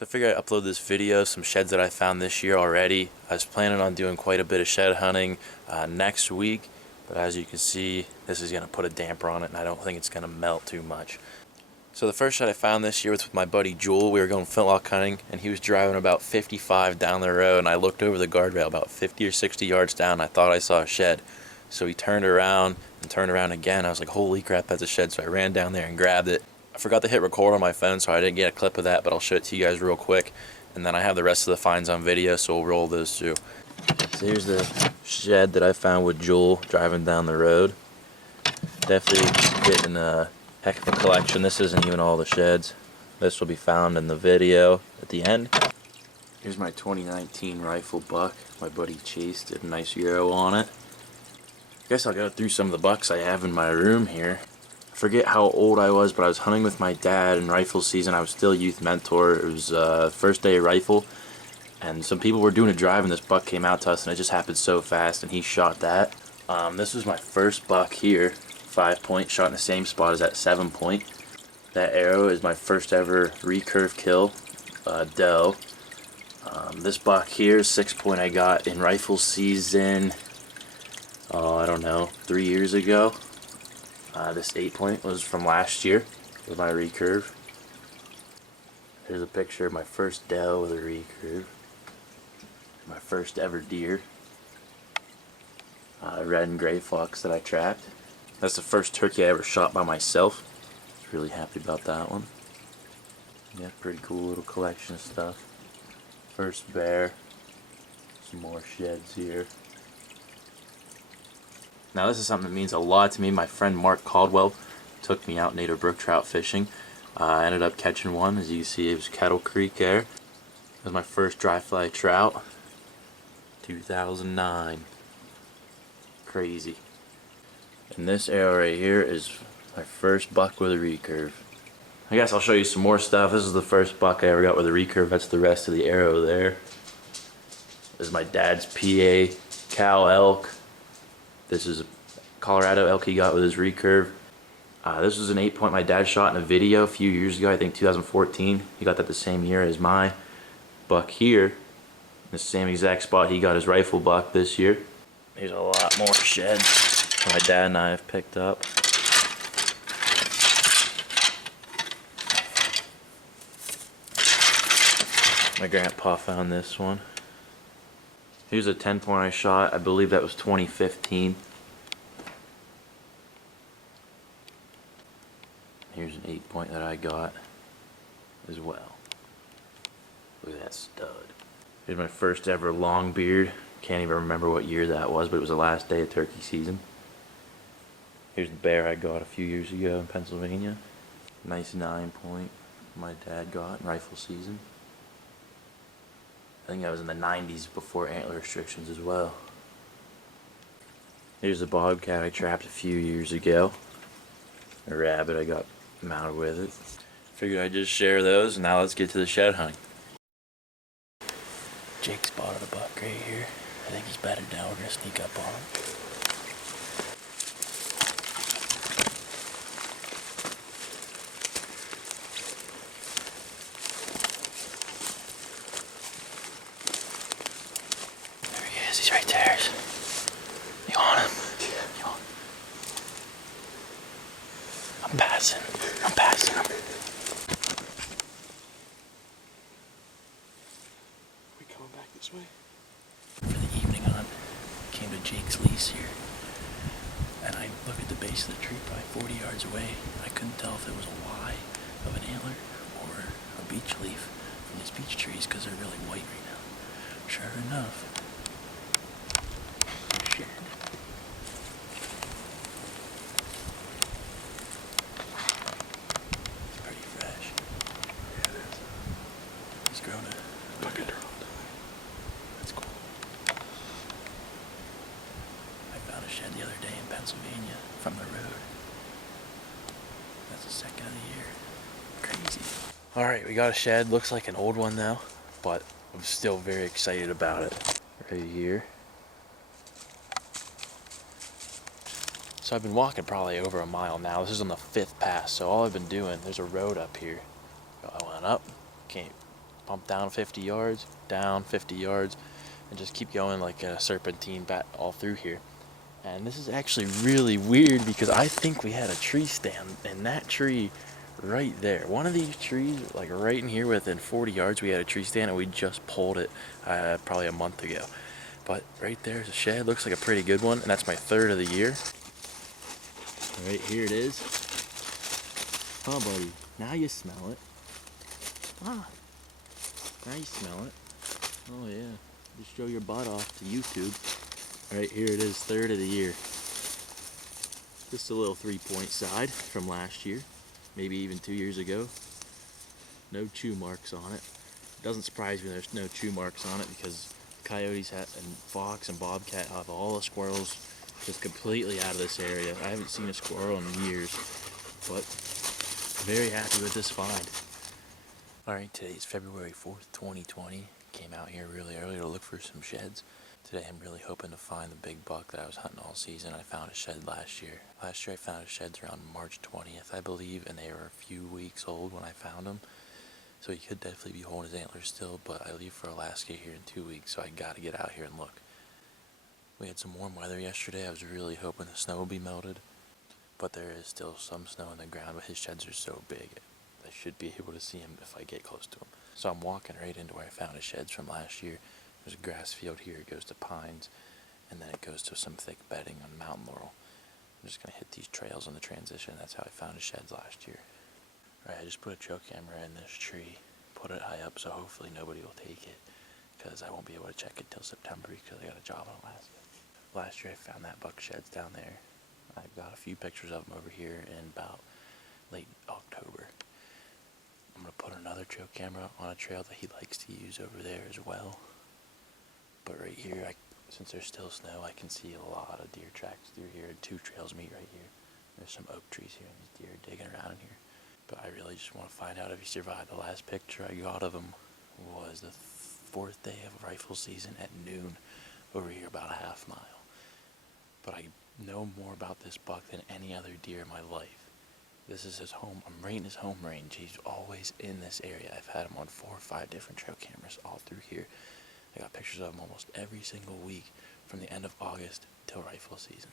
So I figured I'd upload this video, some sheds that I found this year already. I was planning on doing quite a bit of shed hunting next week, but as you can see, this is going to put a damper on it, and I don't think it's going to melt too much. So the first shed I found this year was with my buddy Joel. We were going flintlock hunting, and he was driving about 55 down the road, and I looked over the guardrail about 50 or 60 yards down, and I thought I saw a shed. So he turned around and turned around again. I was like, holy crap, that's a shed. So I ran down there and grabbed it. I forgot to hit record on my phone, so I didn't get a clip of that, but I'll show it to you guys real quick. And then I have the rest of the finds on video, so we'll roll those through. So here's the shed that I found with Joel driving down the road. Definitely getting a heck of a collection. This isn't even all the sheds. This will be found in the video at the end. Here's my 2019 rifle buck. My buddy Chase did a nice Euro on it. I guess I'll go through some of the bucks I have in my room here. I forget how old I was, but I was hunting with my dad in rifle season. I was still youth mentor. It was first day of rifle, and some people were doing a drive, and this buck came out to us, and it just happened so fast, and he shot that. This was my first buck here, 5-point, shot in the same spot as that 7-point. That arrow is my first ever recurve kill, doe. This buck here, 6-point, I got in rifle season, I don't know, 3 years ago. This 8-point was from last year with my recurve. Here's a picture of my first doe with a recurve. My first ever deer. Red and gray fox that I trapped. That's the first turkey I ever shot by myself. I was really happy about that one. Yeah, pretty cool little collection of stuff. First bear. Some more sheds here. Now this is something that means a lot to me. My friend Mark Caldwell took me out native brook trout fishing. I ended up catching one. As you can see, it was Kettle Creek there. It was my first dry fly trout. 2009. Crazy. And this arrow right here is my first buck with a recurve. I guess I'll show you some more stuff. This is the first buck I ever got with a recurve. That's the rest of the arrow there. This is my dad's PA cow elk. This is a Colorado elk he got with his recurve. This was an 8-point my dad shot in a video a few years ago, I think 2014. He got that the same year as my buck here. In the same exact spot he got his rifle buck this year. There's a lot more sheds my dad and I have picked up. My grandpa found this one. Here's a 10-point I shot. I believe that was 2015. Here's an 8-point that I got as well. Look at that stud. Here's my first ever long beard. Can't even remember what year that was, but it was the last day of turkey season. Here's the bear I got a few years ago in Pennsylvania. Nice 9-point my dad got in rifle season. I think that was in the 90s before antler restrictions as well. Here's the bobcat I trapped a few years ago. A rabbit I got mounted with it. Figured I'd just share those, and now let's get to the shed hunting. Jake spotted a buck right here. I think he's bedded down. We're gonna sneak up on him. He's right there. You on him? You on? I'm passing him. We coming back this way? For the evening hunt, came to Jake's lease here, and I looked at the base of the tree probably 40 yards away. I couldn't tell if it was a Y of an antler or a beech leaf from these beech trees because they're really white right now. Sure enough. Grown a bucket. That's cool. I found a shed the other day in Pennsylvania from the road. That's the second of the year. Crazy. Alright, we got a shed. Looks like an old one now, but I'm still very excited about it. Right here. So I've been walking probably over a mile now. This is on the 5th pass, so all I've been doing, there's a road up here. I went up, came bump down 50 yards, down 50 yards, and just keep going like a serpentine bat all through here. And this is actually really weird because I think we had a tree stand in that tree right there. One of these trees, like right in here within 40 yards, we had a tree stand and we just pulled it probably a month ago. But right there's a shed, looks like a pretty good one, and that's my third of the year. Right here it is. Oh buddy, now you smell it. Ah, now you smell it. Oh yeah, just show your butt off to YouTube. Right here it is, third of the year. Just a little 3-point side from last year, maybe even 2 years ago. No chew marks on it. It doesn't surprise me there's no chew marks on it because coyotes and fox and bobcat have all the squirrels just completely out of this area. I haven't seen a squirrel in years, but very happy with this find. Alright, today's February 4th, 2020. Came out here really early to look for some sheds. Today I'm really hoping to find the big buck that I was hunting all season. I found a shed last year. Last year I found his sheds around March 20th, I believe, and they were a few weeks old when I found them. So he could definitely be holding his antlers still, but I leave for Alaska here in 2 weeks, so I gotta get out here and look. We had some warm weather yesterday. I was really hoping the snow would be melted, but there is still some snow on the ground, but his sheds are so big, I should be able to see him if I get close to him. So I'm walking right into where I found his sheds from last year. There's a grass field here, it goes to pines, and then it goes to some thick bedding on mountain laurel. I'm just going to hit these trails on the transition. That's how I found his sheds last year. Alright, I just put a trail camera in this tree, put it high up so hopefully nobody will take it, because I won't be able to check it till September because I got a job in Alaska. Last year I found that buck sheds down there. I've got a few pictures of them over here in about late October. I'm going to put another trail camera on a trail that he likes to use over there as well. But right here, since there's still snow, I can see a lot of deer tracks through here. 2 trails meet right here. There's some oak trees here, and these deer are digging around in here. But I really just want to find out if he survived. The last picture I got of him was the 4th day of rifle season at noon over here, about a half mile. But I know more about this buck than any other deer in my life. This is his home. I'm right in his home range. He's always in this area. I've had him on 4 or 5 different trail cameras all through here. I got pictures of him almost every single week from the end of August till rifle season.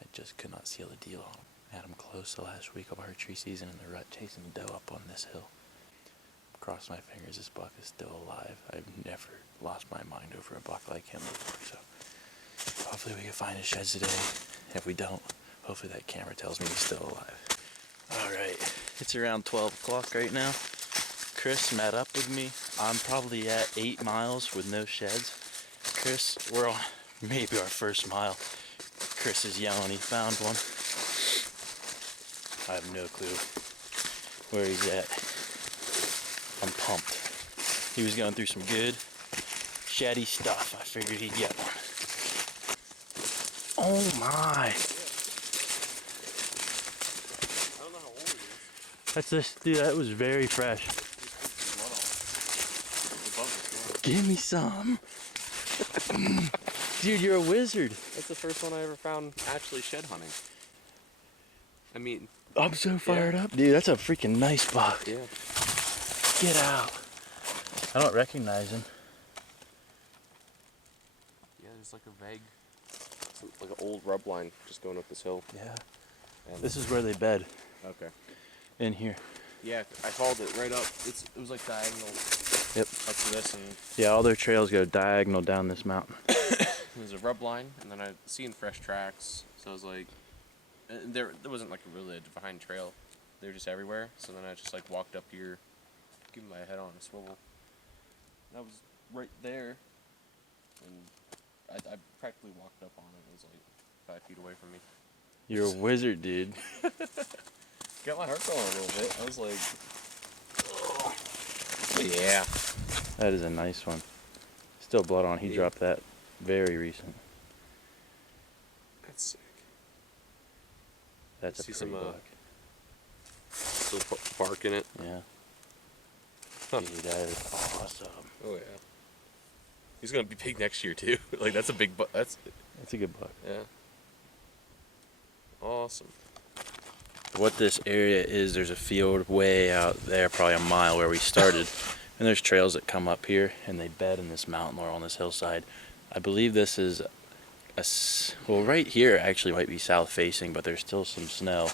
I just could not seal the deal on him. I had him close the last week of archery season in the rut chasing doe up on this hill. Cross my fingers this buck is still alive. I've never lost my mind over a buck like him before, so hopefully we can find his sheds today. If we don't, hopefully that camera tells me he's still alive. Alright, it's around 12 o'clock right now. Chris met up with me. I'm probably at 8 miles with no sheds. Chris, we're on maybe our first mile. Chris is yelling he found one. I have no clue where he's at. I'm pumped. He was going through some good sheddy stuff. I figured he'd get one. Oh my! I don't know how old he is. That's this, dude, that was very fresh. Give me some. Dude, you're a wizard. That's the first one I ever found actually shed hunting. I mean, I'm so fired up. Dude, that's a freaking nice buck. yeah. Get out. I don't recognize him. Yeah, there's like a vague, like an old rub line just going up this hill. Yeah. And This is where they bed, okay. in here. Yeah, I followed it right up. It was like diagonal. Yep. Up to this, and Yeah, all their trails go diagonal down this mountain. there's a rub line, and then I seen fresh tracks. So I was like, there wasn't like really a defined trail. They were just everywhere. So then I just like walked up here, giving my head on a swivel. And I was right there, and I practically walked up on it. It was like 5 feet away from me. You're a wizard, dude. Got my heart going a little bit. I was like, oh yeah. That is a nice one. Still blood on. He Yeah. dropped that very recent. That's sick. That's a See pretty some, buck. Still bark in it. Yeah. Huh. Dude, that is awesome. Oh yeah. He's gonna be big next year too. Like that's a big buck. That's That's a good buck. yeah. Awesome. What this area is, there's a field way out there, probably a mile where we started, And there's trails that come up here and they bed in this mountain or on this hillside. I believe this is well, right here actually might be south facing, but there's still some snow.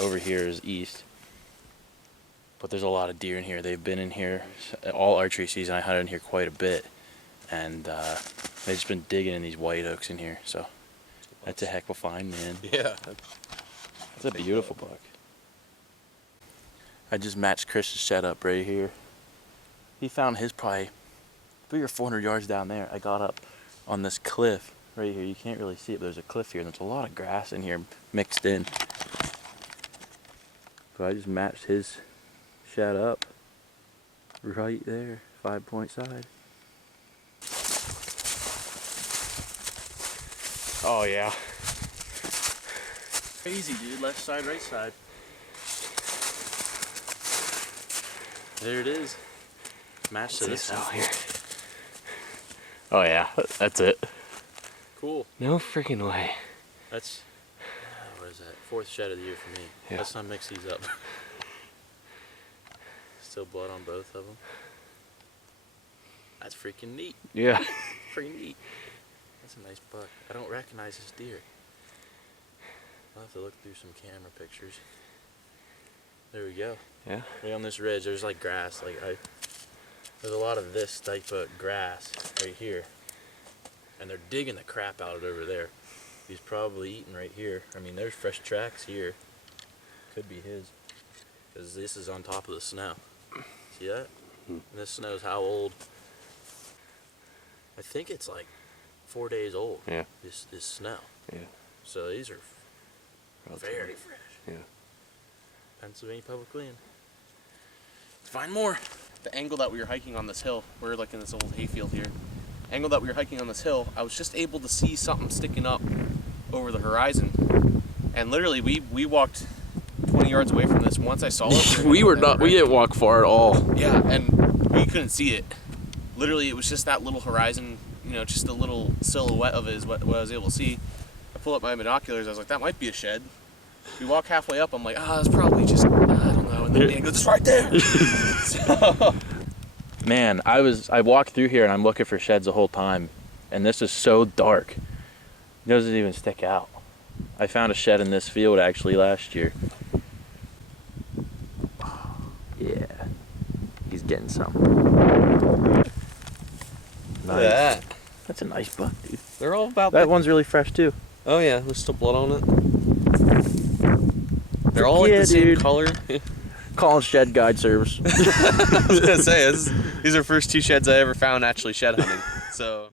Over here is east. But there's a lot of deer in here. They've been in here all archery season. I hunted in here quite a bit. And they've just been digging in these white oaks in here. So that's a heck of a find, man. Yeah. That's a beautiful buck. I just matched Chris's shed up right here. He found his probably 300 or 400 yards down there. I got up on this cliff right here. You can't really see it, but there's a cliff here, and there's a lot of grass in here mixed in. So I just matched his shed up right there, 5-point side. Oh yeah. Crazy, dude. Left side, right side. There it is. Match to this out here. Oh yeah, that's it. Cool. No freaking way. That's, what is that? 4th shed of the year for me. Yeah. Let's not mix these up. Still blood on both of them. That's freaking neat. Yeah. Pretty neat. That's a nice buck. I don't recognize this deer. I'll have to look through some camera pictures. There we go. Yeah. Right on this ridge, there's like grass. There's a lot of this type of grass right here. And they're digging the crap out of it over there. He's probably eating right here. I mean, there's fresh tracks here. Could be his. Because this is on top of the snow. See that? And this snow's how old? I think it's like 4 days old. Yeah. This snow. Yeah. So these are very fresh. Yeah. Pennsylvania Public Land. Let's find more. The angle that we were hiking on this hill, we're like in this old hayfield here. Angle that we were hiking on this hill, I was just able to see something sticking up over the horizon. And literally, we walked 20 yards away from this. Once I saw it, We didn't walk far at all. Yeah, and we couldn't see it. Literally, it was just that little horizon, just a little silhouette of it is what I was able to see. I pull up my binoculars, I was like, that might be a shed. We walk halfway up, I'm like, that's probably just, I don't know. And then Dan goes, it's right there. So, Man, I walked through here and I'm looking for sheds the whole time, and this is so dark. It doesn't even stick out. I found a shed in this field actually last year. Yeah, he's getting something. Look at that. That's a nice buck, dude. They're all about That one's really fresh too. Oh yeah, there's still blood on it. They're all like the same dude. color. Calling shed guide service. I was gonna say, these are first 2 sheds I ever found actually shed hunting. So.